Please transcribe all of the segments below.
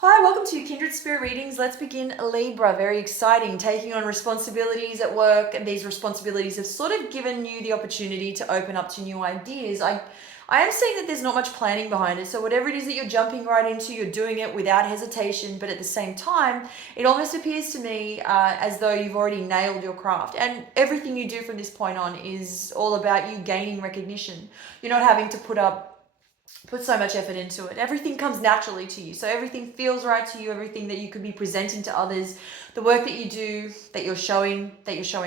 Hi, welcome to Kindred Spirit Readings. Let's begin Libra. Very exciting. Taking on responsibilities at work, and these responsibilities have sort of given you the opportunity to open up to new ideas. I am seeing that there's not much planning behind it. So whatever it is that you're jumping right into, you're doing it without hesitation. But at the same time, it almost appears to me as though you've already nailed your craft. And everything you do from this point on is all about you gaining recognition. You're not having to put so much effort into it. Everything comes naturally to you. So everything feels right to you, everything that you could be presenting to others, the work that you do, that you're showing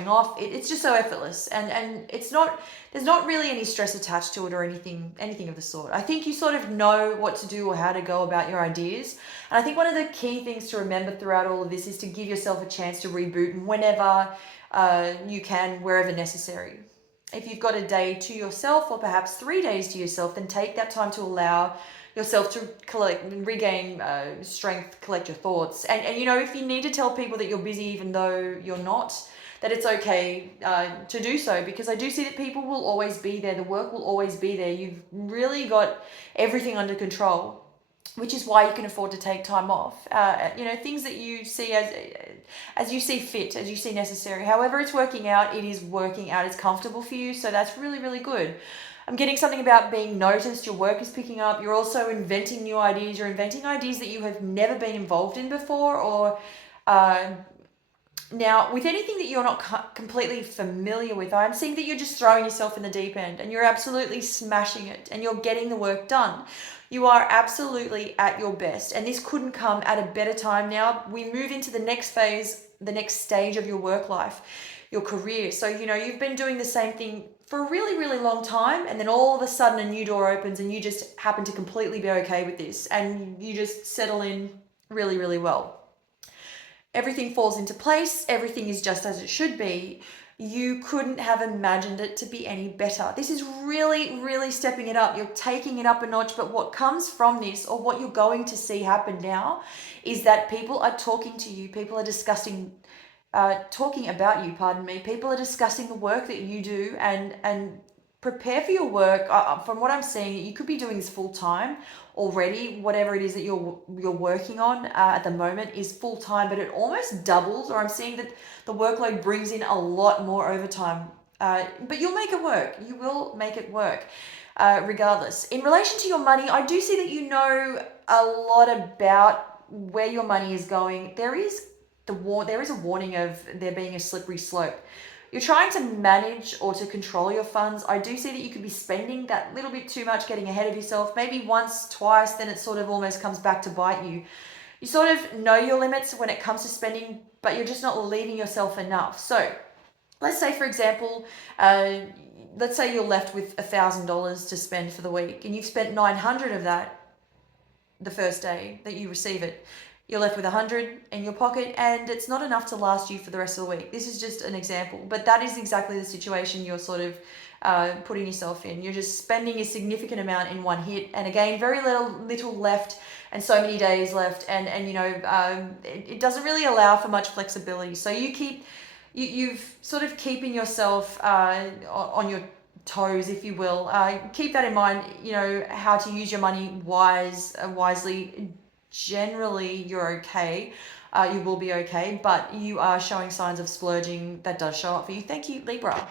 off, it's just so effortless. And it's not, there's not really any stress attached to it or anything of the sort. I think you sort of know what to do or how to go about your ideas. And I think one of the key things to remember throughout all of this is to give yourself a chance to reboot whenever you can, wherever necessary. If you've got a day to yourself or perhaps 3 days to yourself, then take that time to allow yourself to collect and regain strength, collect your thoughts. And if you need to tell people that you're busy even though you're not, that it's okay to do so, because I do see that people will always be there. The work will always be there. You've really got everything under control, which is why you can afford to take time off. Things that you see as you see fit, as you see necessary. However it's working out, it is working out. It's comfortable for you, so that's really, really good. I'm getting something about being noticed. Your work is picking up. You're also inventing new ideas. You're inventing ideas that you have never been involved in before, or now, with anything that you're not completely familiar with, I'm seeing that you're just throwing yourself in the deep end and you're absolutely smashing it and you're getting the work done. You are absolutely at your best, and this couldn't come at a better time. Now we move into the next phase, the next stage of your work life, your career. So, you've been doing the same thing for a really, really long time, and then all of a sudden a new door opens and you just happen to completely be okay with this and you just settle in really, really well. Everything falls into place, everything is just as it should be. You couldn't have imagined it to be any better. This is really, really stepping it up. You're taking it up a notch, but what comes from this, or what you're going to see happen now, is that people are talking to you, people are talking about you, pardon me. People are discussing the work that you do, and prepare for your work. From what I'm seeing, you could be doing this full time already. Whatever it is that you're working on at the moment is full time, but it almost doubles. Or I'm seeing that the workload brings in a lot more overtime. But you'll make it work. You will make it work. Regardless. In relation to your money, I do see that you know a lot about where your money is going. There is a warning of there being a slippery slope. You're trying to manage or to control your funds. I do see that you could be spending that little bit too much, getting ahead of yourself, maybe once, twice, then it sort of almost comes back to bite you. You sort of know your limits when it comes to spending, but you're just not leaving yourself enough. So let's say, for example, let's say you're left with $1,000 to spend for the week, and you've spent 900 of that the first day that you receive it. You're left with 100 in your pocket, and it's not enough to last you for the rest of the week. This is just an example, but that is exactly the situation you're sort of putting yourself in. You're just spending a significant amount in one hit, and again, very little left, and so many days left, and it doesn't really allow for much flexibility. So you've sort of keeping yourself on your toes, if you will. Keep that in mind. How to use your money wisely. Generally, you're okay. You will be okay, but you are showing signs of splurging. That does show up for you. Thank you, Libra.